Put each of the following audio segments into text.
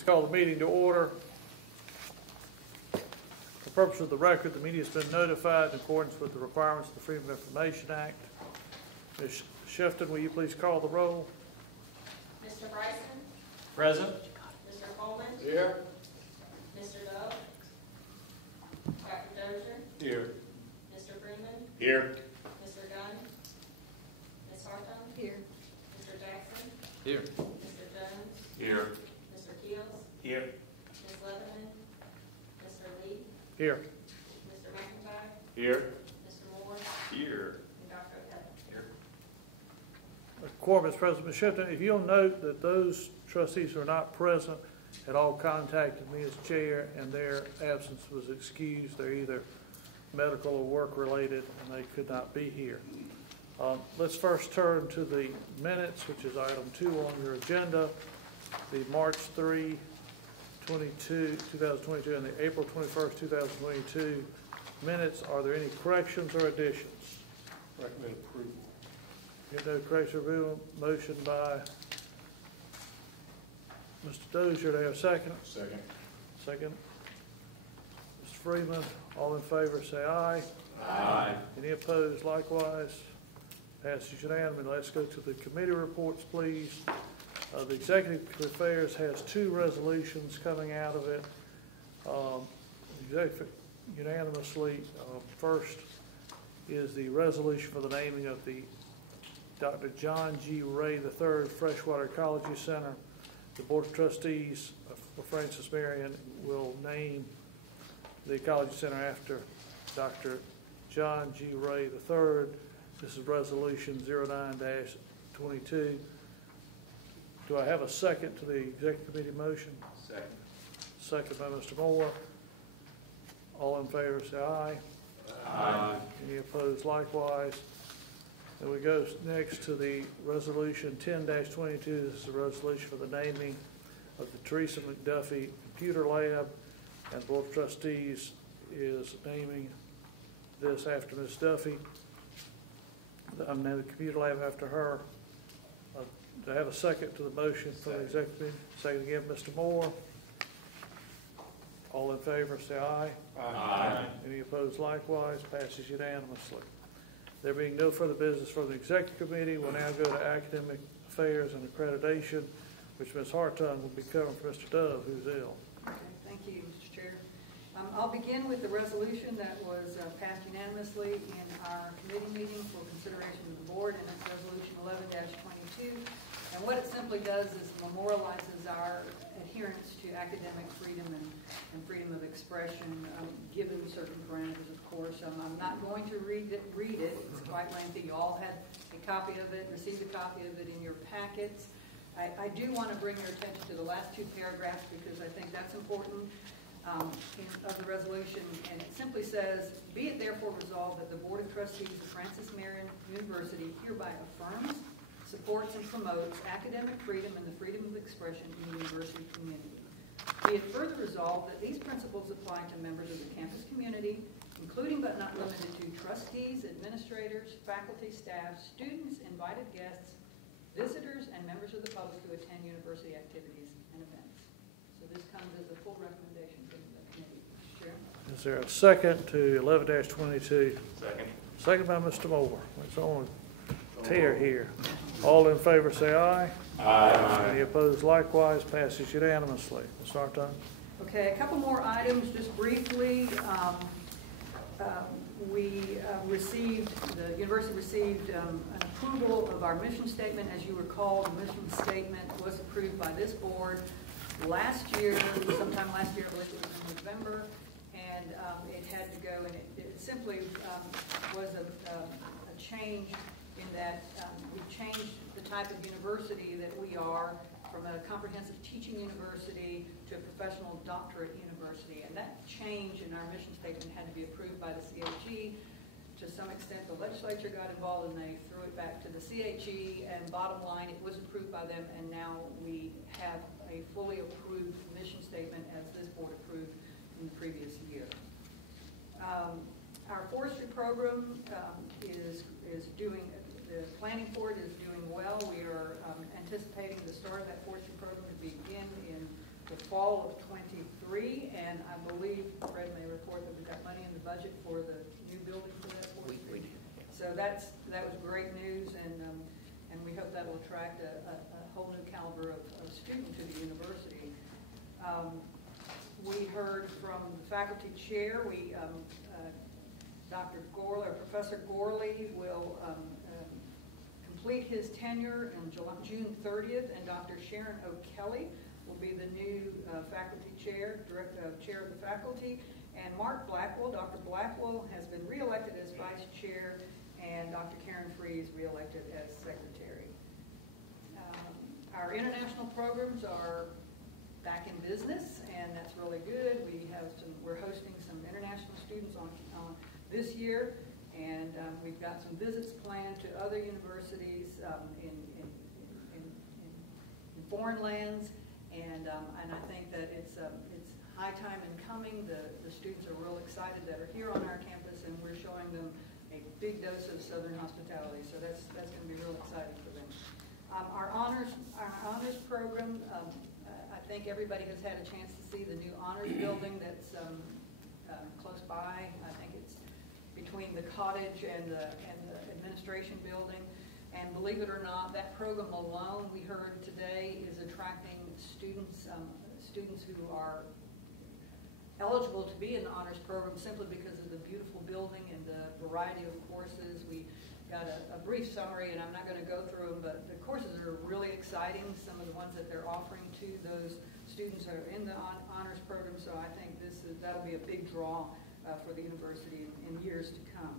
Let's call the meeting to order. For purpose of the record, the meeting has been notified in accordance with the requirements of the Freedom of Information Act. Ms. Shifton, will you please call the roll? Mr. Bryson? Present. Mr. Coleman? Here. Mr. Dove? Dr. Dozier? Here. Mr. Freeman? Here. Mr. Gunn? Ms. Hartung? Here. Mr. Jackson? Here. Mr. Jones? Here. Mr. Keels? Here. Ms. Lebanon? Mr. Lee? Here. Mr. McIntyre? Here. Mr. Moore? Here. And Dr. O'Connor? Here. The quorum is present. Ms. Shifton, if you'll note that those trustees who are not present had all contacted me as chair, and their absence was excused. They're either medical or work related, and they could not be here. Let's first turn to the minutes, which is item 2 on your agenda. The March 3, 2022, and the April 21st, 2022 minutes. Are there any corrections or additions? Recommend approval. Get no correction or approval. Motion by Mr. Dozier. Do I have a second? Second. Second. Mr. Freeman. All in favor say aye. Aye. Any opposed? Likewise. Passes unanimously. Let's go to the committee reports, please. The Executive Affairs has 2 resolutions coming out of it. Executive unanimously. First is the resolution for the naming of the Dr. John G. Ray III Freshwater Ecology Center. The Board of Trustees for Francis Marion will name the Ecology Center after Dr. John G. Ray III. This is Resolution 09-22. Do I have a second to the Executive Committee motion? Second. Second by Mr. Moore. All in favor say aye. Aye. Any opposed? Likewise. And we go next to the resolution 10-22. This is a resolution for the naming of the Teresa McDuffie Computer Lab, and the Board of Trustees is naming this after Ms. Duffy. I'm naming the computer lab after her. Do I have a second to the motion for the executive committee? Second again, Mr. Moore. All in favor say aye. Aye. Any opposed? Likewise. Passes unanimously. There being no further business for the Executive Committee, we'll now go to Academic Affairs and Accreditation, which Ms. Hartung will be covering for Mr. Dove, who's ill. Okay, thank you, Mr. Chair. I'll begin with the resolution that was passed unanimously in our committee meeting for consideration of the board, and it's Resolution 11-22. And what it simply does is memorializes our adherence to academic freedom and freedom of expression, given certain parameters, of course. I'm not going to read it. It's quite lengthy. You all had a copy of it, received a copy of it in your packets. I do want to bring your attention to the last 2 paragraphs because I think that's important of the resolution. And it simply says, be it therefore resolved that the Board of Trustees of Francis Marion University hereby affirms, supports, and promotes academic freedom and the freedom of expression in the university community. Be it further resolved that these principles apply to members of the campus community, including but not limited to trustees, administrators, faculty, staff, students, invited guests, visitors, and members of the public who attend university activities and events. So this comes as a full recommendation from the committee. Mr. Chairman. Is there a second to 11-22? Second. Second by Mr. Moore. It's on tear here. All in favor say aye. Aye. Any opposed? Likewise. Passes unanimously. Ms. Hartung. Okay, a couple more items just briefly. The university received an approval of our mission statement. As you recall, the mission statement was approved by this board last year, sometime last year, I believe it was in November, and it had to go, and it simply was a change in that we changed the type of university that we are from a comprehensive teaching university to a professional doctorate university. And that change in our mission statement had to be approved by the CHE. To some extent, the legislature got involved and they threw it back to the CHE, and bottom line, it was approved by them, and now we have a fully approved mission statement as this board approved in the previous year. Our forestry program is doing, the planning for it is doing well. We are anticipating the start of that forestry program to begin in the fall of '23, and I believe Fred may report that we've got money in the budget for the new building for that 4th Street. So that was great news, and we hope that will attract a whole new caliber of student to the university. We heard from the faculty chair. Dr. Gorley, or Professor Gorley, will complete his tenure on June 30th, and Dr. Sharon O'Kelly will be the new faculty chair, chair of the faculty. And Mark Blackwell, Dr. Blackwell, has been reelected as vice chair, and Dr. Karen Freeze reelected as secretary. Our international programs are back in business, and that's really good. We're hosting some international students on this year, and we've got some visits planned to other universities in foreign lands, and I think that it's high time in coming. The students are real excited that are here on our campus, and we're showing them a big dose of Southern hospitality, so that's going to be real exciting for them. Our honors program, I think everybody has had a chance to see the new honors building that's close by. I think it's between the cottage and the administration building. And believe it or not, that program alone, we heard today, is attracting students who are eligible to be in the honors program simply because of the beautiful building and the variety of courses. We got a brief summary, and I'm not going to go through them, but the courses are really exciting. Some of the ones that they're offering to those students are in the honors program, so I think that'll be a big draw for the university in years to come.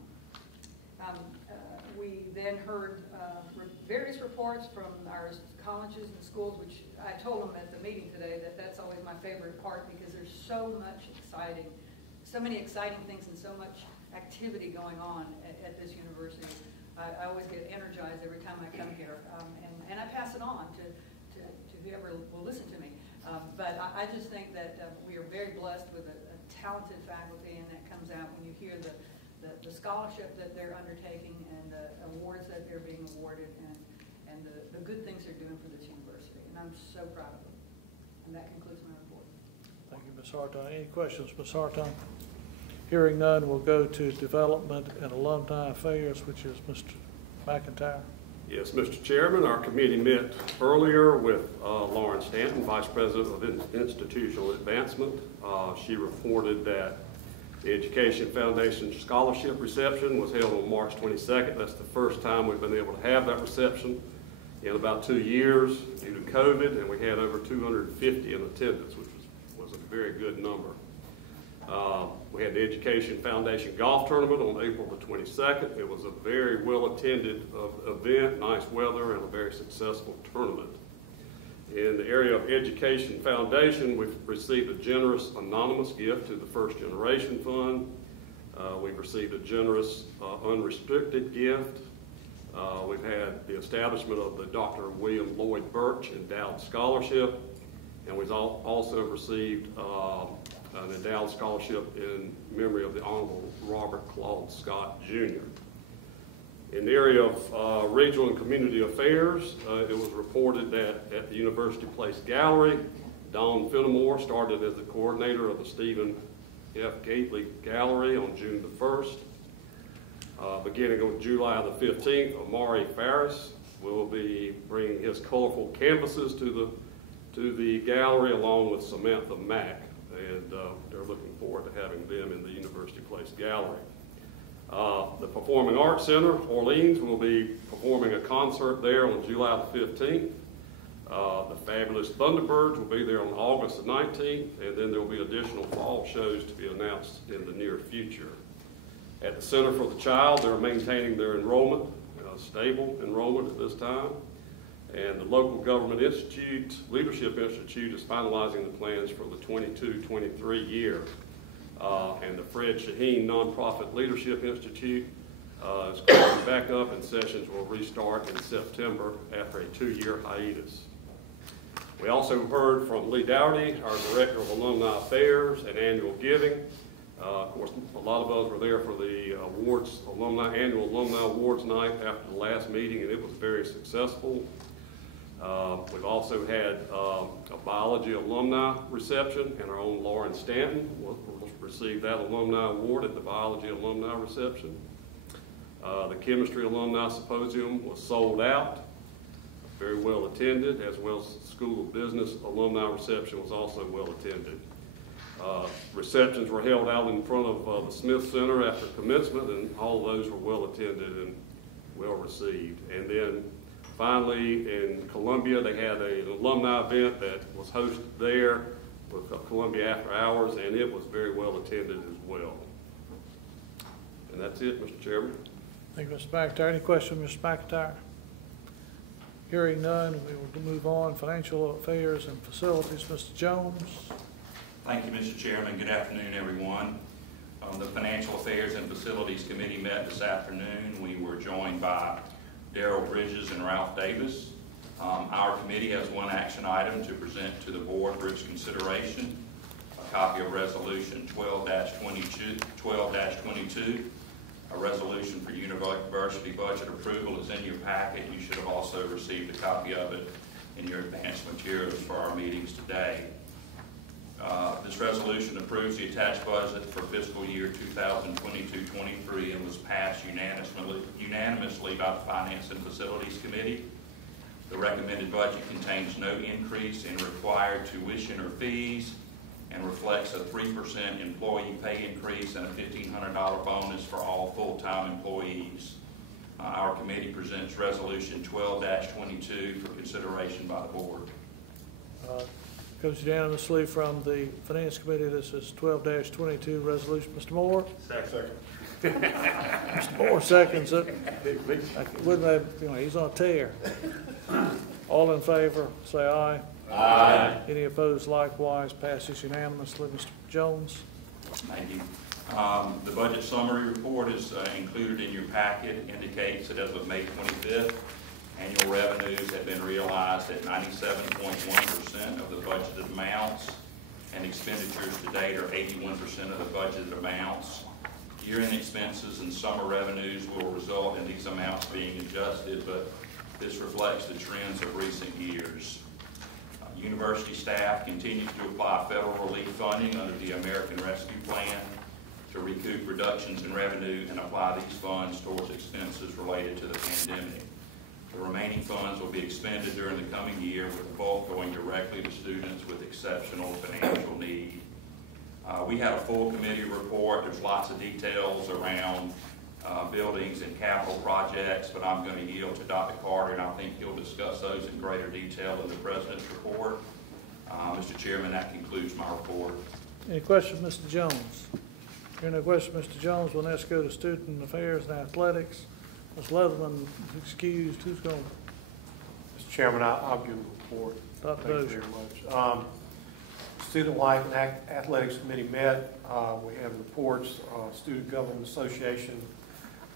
We then heard various reports from our colleges and schools, which I told them at the meeting today that that's always my favorite part because there's so many exciting things and so much activity going on at this university. I always get energized every time I come here, and I pass it on to whoever will listen to me. But I just think that we are very blessed with a talented faculty, and that comes out when you hear the scholarship that they're undertaking and the awards that they're being awarded, and the good things they're doing for this university. And I'm so proud of them. And that concludes my report. Thank you, Ms. Harton. Any questions, Ms. Harton? Hearing none, we'll go to Development and Alumni Affairs, which is Mr. McIntyre. Yes, Mr. Chairman, our committee met earlier with Lauren Stanton, Vice President of Institutional Advancement. She reported that the Education Foundation Scholarship Reception was held on March 22nd. That's the first time we've been able to have that reception in about 2 years due to COVID, and we had over 250 in attendance, which was a very good number. We had the Education Foundation Golf Tournament on April the 22nd. It was a very well-attended event, nice weather, and a very successful tournament. In the area of Education Foundation, we've received a generous anonymous gift to the First Generation Fund. We've received a generous unrestricted gift. We've had the establishment of the Dr. William Lloyd Birch Endowed Scholarship, and we've also received an endowed scholarship in memory of the Honorable Robert Claude Scott, Jr. In the area of regional and community affairs, it was reported that at the University Place Gallery, Dawn Fenimore started as the coordinator of the Stephen F. Gately Gallery on June the 1st. Beginning on July the 15th, Amari Farris will be bringing his colorful canvases to the gallery along with Samantha Mack, and they're looking forward to having them in the University Place Gallery. The Performing Arts Center, Orleans, will be performing a concert there on July the 15th. The Fabulous Thunderbirds will be there on August the 19th, and then there will be additional fall shows to be announced in the near future. At the Center for the Child, they're maintaining their enrollment, stable enrollment at this time. And the Local Government Institute, Leadership Institute, is finalizing the plans for the 22-23 year. And the Fred Shaheen Nonprofit Leadership Institute is coming back up, and sessions will restart in September after a 2-year hiatus. We also heard from Lee Dougherty, our Director of Alumni Affairs and Annual Giving. Of course, a lot of us were there for the annual Alumni Awards night after the last meeting, and it was very successful. We've also had a biology alumni reception, and our own Lauren Stanton will receive that alumni award at the biology alumni reception. The chemistry alumni symposium was sold out, very well attended, as well as the School of Business alumni reception was also well attended. Receptions were held out in front of the Smith Center after commencement, and all of those were well attended and well received. And then finally in Columbia, they had an alumni event that was hosted there with Columbia After Hours, and it was very well attended as well. And that's it, Mr. Chairman. Thank you, Mr. McIntyre. Any questions, Mr. McIntyre? Hearing none, we will move on. Financial Affairs and Facilities, Mr. Jones. Thank you, Mr. Chairman. Good afternoon, everyone. The Financial Affairs and Facilities Committee met this afternoon. We were joined by Darrell Bridges and Ralph Davis. Our committee has one action item to present to the board for its consideration, a copy of Resolution 12-22. A resolution for university budget approval is in your packet. You should have also received a copy of it in your advanced materials for our meetings today. This resolution approves the attached budget for fiscal year 2022-23 and was passed unanimously by the Finance and Facilities Committee. The recommended budget contains no increase in required tuition or fees and reflects a 3% employee pay increase and a $1,500 bonus for all full-time employees. Our committee presents Resolution 12-22 for consideration by the board. Comes unanimously from the Finance Committee. This is 12-22 resolution. Mr. Moore? Second. Mr. Moore seconds it. Wouldn't they, he's on a tear. All in favor, say aye. Aye. Any opposed likewise, passes unanimously. Mr. Jones? Thank you. The budget summary report is included in your packet. It indicates that as of May 25th, annual revenues have been realized at 97.1% of the budgeted amounts, and expenditures to date are 81% of the budgeted amounts. Year-end expenses and summer revenues will result in these amounts being adjusted, but this reflects the trends of recent years. University staff continues to apply federal relief funding under the American Rescue Plan to recoup reductions in revenue and apply these funds towards expenses related to the pandemic. The remaining funds will be expended during the coming year, with the bulk going directly to students with exceptional financial need. We had a full committee report. There's lots of details around buildings and capital projects, but I'm going to yield to Dr. Carter, and I think he'll discuss those in greater detail in the President's report. Mr. Chairman, that concludes my report. Any questions, Mr. Jones? Hearing no question, Mr. Jones, we'll next go to Student Affairs and Athletics. Ms. Leatherman is excused. Who's going? Mr. Chairman, I'll give a report. Dr. Thank you very much. Student Life and Athletics Committee met. We have reports. Student Government Association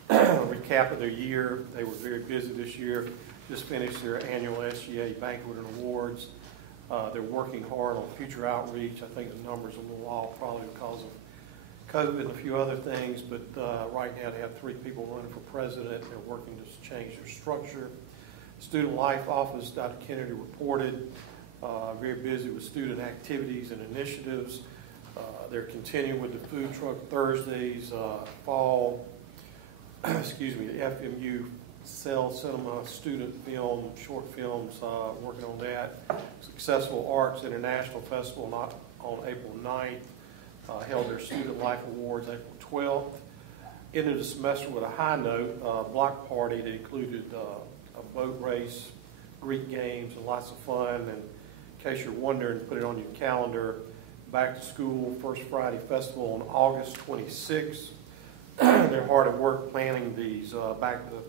recap of their year. They were very busy this year. Just finished their annual SGA banquet and awards. They're working hard on future outreach. I think the number's a little off, probably because of COVID and a few other things, but right now they have 3 people running for president. They're working to change their structure. Student Life Office, Dr. Kennedy reported, very busy with student activities and initiatives. They're continuing with the food truck Thursdays, fall, the FMU Cell Cinema student film, short films, working on that. Successful Arts International Festival on April 9th. Held their Student Life Awards April 12th. Ended the semester with a high note, block party that included a boat race, Greek games, and lots of fun. And in case you're wondering, put it on your calendar, Back to School First Friday Festival on August 26th. They're hard at work planning these back to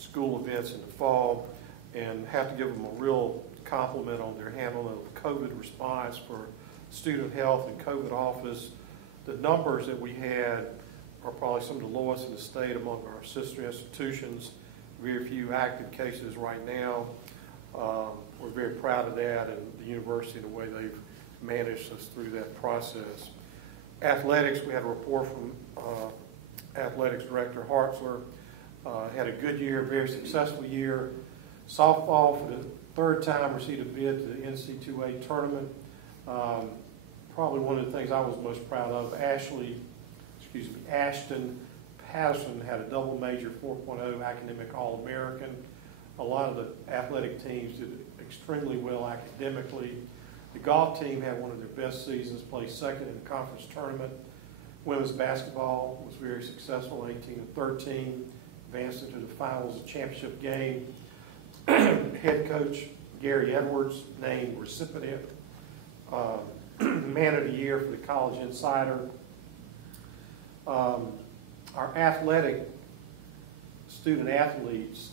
school events in the fall, and have to give them a real compliment on their handling of the COVID response for student health and COVID office. The numbers that we had are probably some of the lowest in the state among our sister institutions. Very few active cases right now. We're very proud of that, and the university and the way they've managed us through that process. Athletics, we had a report from Athletics Director Hartzler. Had a good year, very successful year. Softball, for the third time, received a bid to the NC2A tournament. Probably one of the things I was most proud of, Ashton Patterson had a double major 4.0 academic All-American. A lot of the athletic teams did extremely well academically. The golf team had one of their best seasons, placed second in the conference tournament. Women's basketball was very successful, 18-13, advanced into the finals of the championship game. Head coach Gary Edwards named recipient Man of the Year for the College Insider. Our athletic student athletes,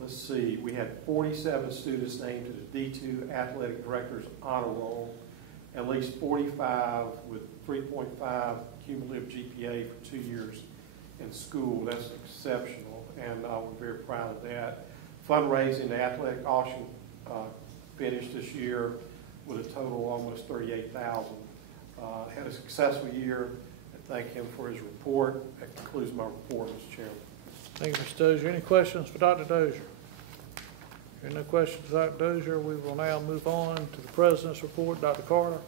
let's see, we had 47 students named to the D2 Athletic Director's Honor Roll, at least 45 with 3.5 cumulative GPA for 2 years in school. That's exceptional, and we're very proud of that. Fundraising, the athletic auction finished this year with a total of almost $38,000. Had a successful year. I thank him for his report. That concludes my report, Mr. Chairman. Thank you, Mr. Dozier. Any questions for Dr. Dozier? Hearing no questions for Dr. Dozier, we will now move on to the President's report. Dr. Carter.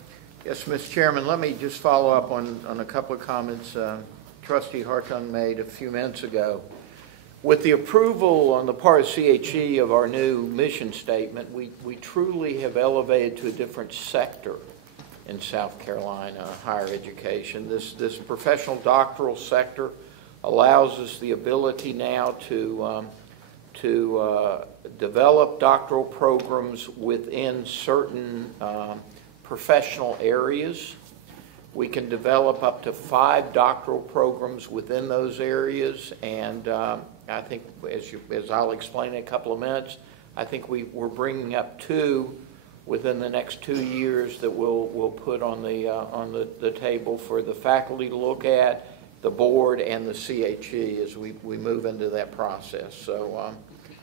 Yes, Mr. Chairman, let me just follow up on a couple of comments Trustee Hartung made a few minutes ago. With the approval on the part of CHE of our new mission statement, we truly have elevated to a different sector in South Carolina higher education. This professional doctoral sector allows us the ability now to develop doctoral programs within certain professional areas. We can develop up to 5 doctoral programs within those areas, and I think, as I'll explain in a couple of minutes, I think we're bringing up 2 within the next 2 years that we'll put on the table for the faculty to look at, the board, and the CHE as we move into that process. So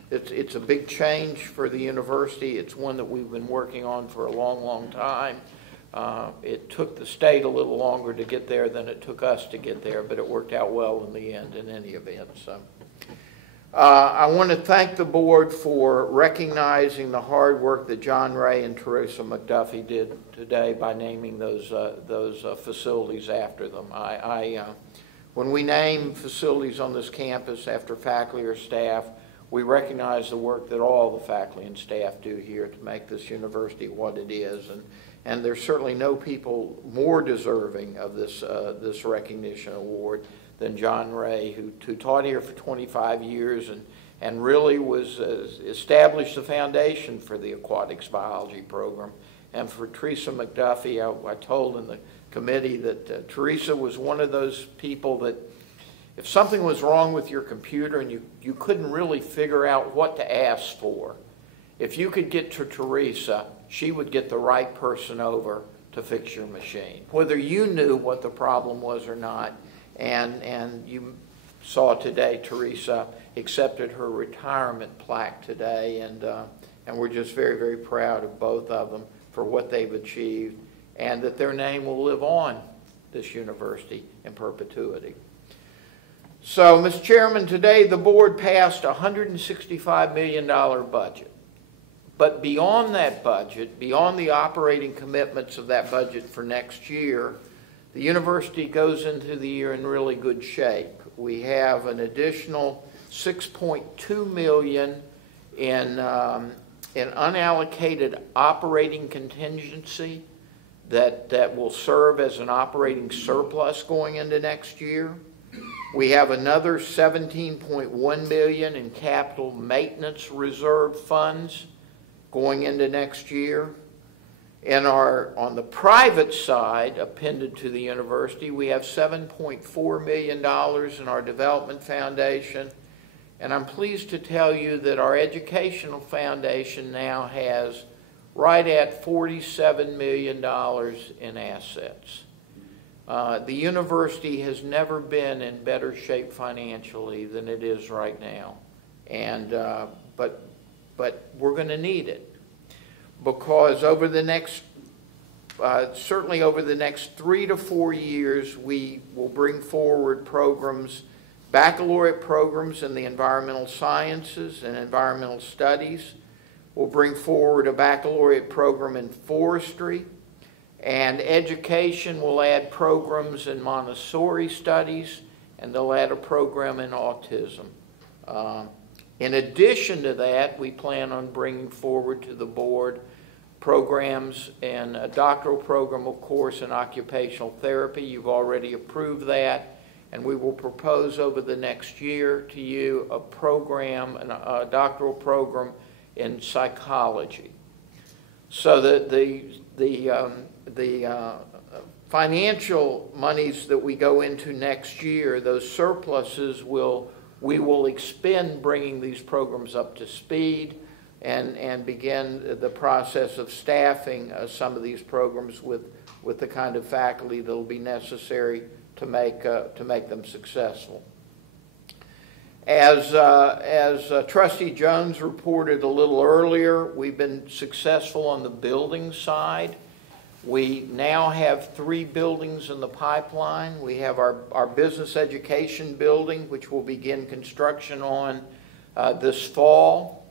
it's a big change for the university. It's one that we've been working on for a long, long time. It took the state a little longer to get there than it took us to get there, but it worked out well in the end in any event. So I want to thank the board for recognizing the hard work that John Ray and Teresa McDuffie did today by naming those facilities after them. When we name facilities on this campus after faculty or staff, we recognize the work that all the faculty and staff do here to make this university what it is. And there's certainly no people more deserving of this recognition award than John Ray, who taught here for 25 years and really was established the foundation for the aquatics biology program. And for Teresa McDuffie, I told in the committee that Teresa was one of those people that if something was wrong with your computer and you couldn't really figure out what to ask for, if you could get to Teresa, she would get the right person over to fix your machine, whether you knew what the problem was or not. And you saw today, Teresa accepted her retirement plaque today, and we're just very, very proud of both of them for what they've achieved, and that their name will live on this university in perpetuity. So, Mr. Chairman, today the board passed a $165 million budget. But beyond that budget, beyond the operating commitments of that budget for next year, the university goes into the year in really good shape. We have an additional $6.2 million in unallocated operating contingency that will serve as an operating surplus going into next year. We have another $17.1 million in capital maintenance reserve funds going into next year. On the private side, appended to the university, we have $7.4 million in our development foundation. And I'm pleased to tell you that our educational foundation now has right at $47 million in assets. The university has never been in better shape financially than it is right now. And, but we're going to need it, because over the next, certainly over the next 3 to 4 years, we will bring forward programs baccalaureate programs in the environmental sciences and environmental studies. We'll bring forward a baccalaureate program in forestry, and education will add programs in Montessori studies, and they'll add a program in autism. In addition to that, we plan on bringing forward to the board programs and a doctoral program, of course, in occupational therapy. You've already approved that, and we will propose over the next year to you a program, a doctoral program in psychology. So the financial monies that we go into next year, those surpluses we will expend bringing these programs up to speed and begin the process of staffing some of these programs with the kind of faculty that will be necessary to make them successful. As Trustee Jones reported a little earlier, we've been successful on the building side. We now have 3 buildings in the pipeline. We have our business education building, which we'll begin construction on this fall.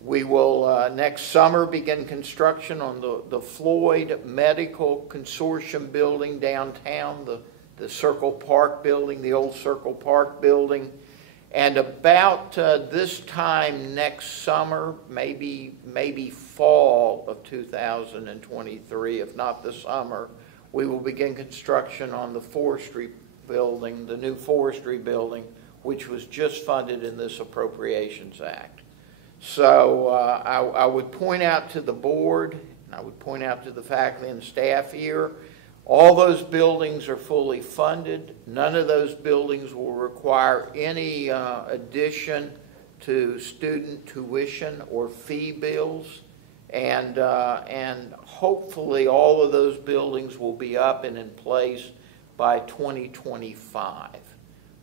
We will next summer begin construction on the Floyd Medical Consortium building downtown, the Circle Park building, the old Circle Park building. And about this time next summer, maybe fall of 2023, if not the summer, we will begin construction on the forestry building, the new forestry building, which was just funded in this Appropriations Act. So I would point out to the board, and I would point out to the faculty and staff here, all those buildings are fully funded. None of those buildings will require any addition to student tuition or fee bills. And hopefully all of those buildings will be up and in place by 2025.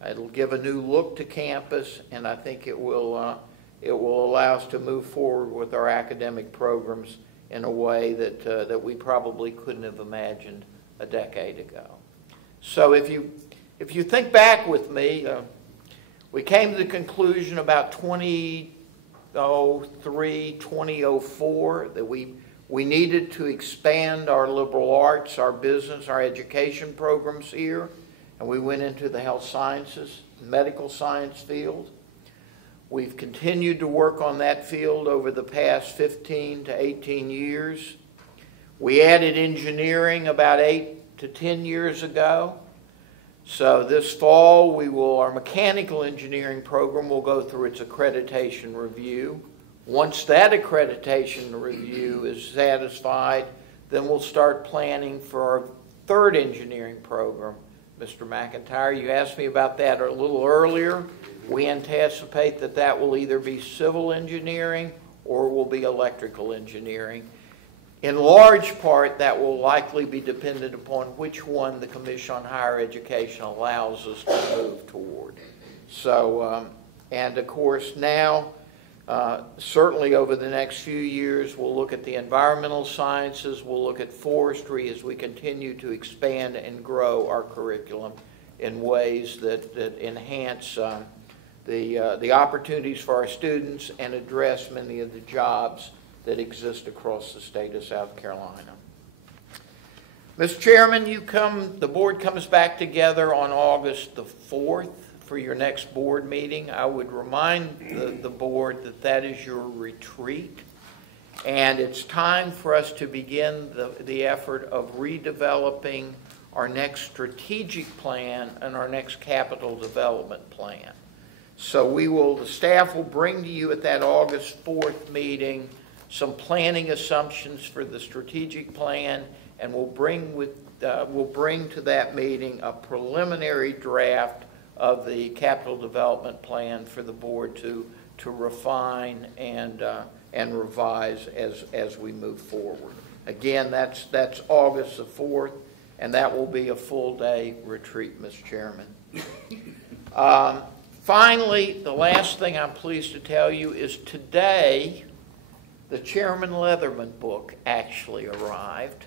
It'll give a new look to campus, and I think it will allow us to move forward with our academic programs in a way that we probably couldn't have imagined a decade ago. So if you think back with me, we came to the conclusion about 2003, 2004 that we needed to expand our liberal arts, our business, our education programs here, and we went into the health sciences, medical science field. We've continued to work on that field over the past 15 to 18 years. We added engineering about 8 to 10 years ago. So this fall, our mechanical engineering program will go through its accreditation review. Once that accreditation review is satisfied, then we'll start planning for our 3rd engineering program. Mr. McIntyre, you asked me about that a little earlier. We anticipate that will either be civil engineering or will be electrical engineering. In large part, that will likely be dependent upon which one the Commission on Higher Education allows us to move toward. So, and of course now, certainly over the next few years, we'll look at the environmental sciences, we'll look at forestry as we continue to expand and grow our curriculum in ways that enhance the opportunities for our students and address many of the jobs that exist across the state of South Carolina. Mr. Chairman, the board comes back together on August the 4th for your next board meeting. I would remind the board that is your retreat, and it's time for us to begin the effort of redeveloping our next strategic plan and our next capital development plan. So the staff will bring to you at that August 4th meeting some planning assumptions for the strategic plan, and we'll bring to that meeting a preliminary draft of the capital development plan for the board to refine and revise as we move forward. Again, that's August the 4th, and that will be a full-day retreat, Mr. Chairman. Finally, the last thing I'm pleased to tell you is today, the Chairman Leatherman book actually arrived.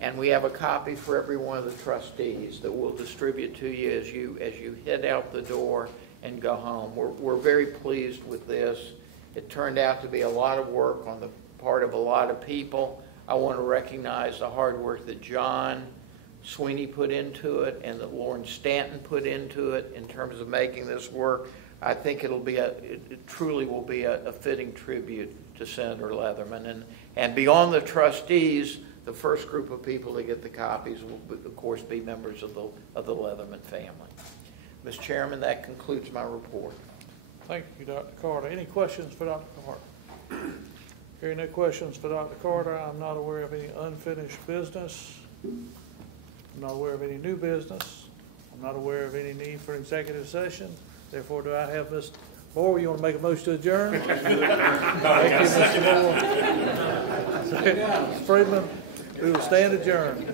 And we have a copy for every one of the trustees that we'll distribute to you as you head out the door and go home. We're very pleased with this. It turned out to be a lot of work on the part of a lot of people. I want to recognize the hard work that John Sweeney put into it and that Lauren Stanton put into it in terms of making this work. I think it truly will be a fitting tribute to Senator Leatherman. And beyond the trustees, the first group of people to get the copies will, of course, be members of the Leatherman family. Mr. Chairman, that concludes my report. Thank you, Dr. Carter. Any questions for Dr. Carter? Hearing no questions for Dr. Carter, I'm not aware of any unfinished business. I'm not aware of any new business. I'm not aware of any need for executive session. Therefore, do I have Ms. Moore? You want to make a motion to adjourn? Thank you, Mr. Moore. Ms. Friedman, we will stand adjourned.